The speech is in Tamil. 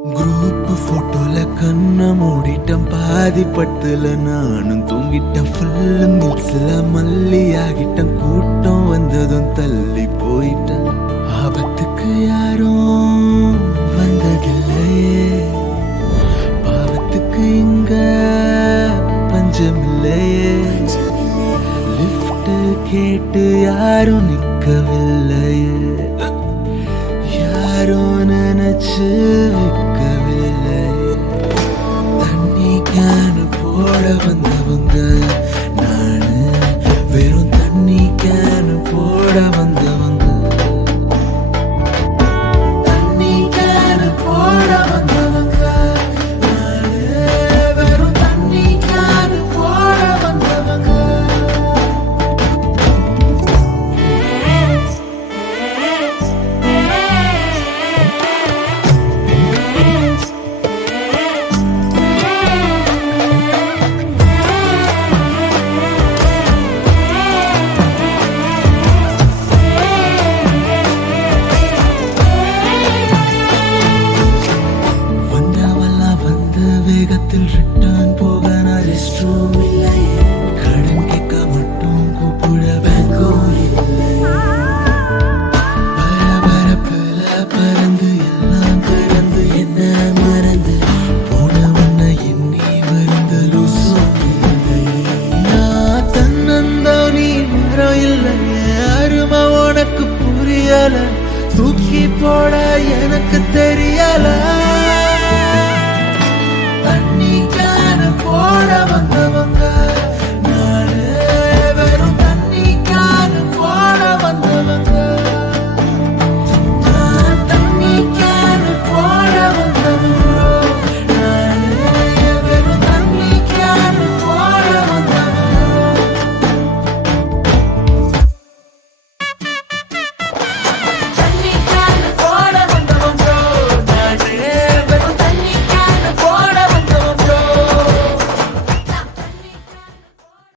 குரூப் போட்டோல கண்ண மூடிட்டம் பாதி பட்டுல நானும் தூங்கிட்டேன் ஃபுல்லு மிக்ஸ்ல மல்லி ஆகிட்டம் கூட்டம் வந்ததும் தள்ளி போயிட்டேன் ஆபத்துக்கு யாரும் வந்ததில்லையே பாவத்துக்கு இங்க பஞ்சமில்லையே லிஃப்ட் கேட்டு யாரும் நிக்கவில்லையே யாரும் நினைச்சு வைக்கவில்லை தண்ணி கேனு போட வந்தவங்க நானு வெறும் தண்ணி கேனு போட வந்தவங்க தண்ணி கேனு போட வந்தவங்க நானு வெறும் தண்ணி கேனு போட வந்தவங்க வேகத்தில் ரிட்டர்ன் போக நான் ரெஸ்ட் ரூம் இல்லை கடன் கேட்க மட்டும் கூப்பிட பேங்கும் இல்லை பரபரப்புல பறந்து எல்லாம் பிறந்து என்ன மறந்து போன உன்னை எண்ணி வருந்த லூசும் இல்லை நான் தன்னந்தா நீ மரம் இல்லையே அருமை உனக்கு புரியல தூக்கி போட எனக்கு தெரியல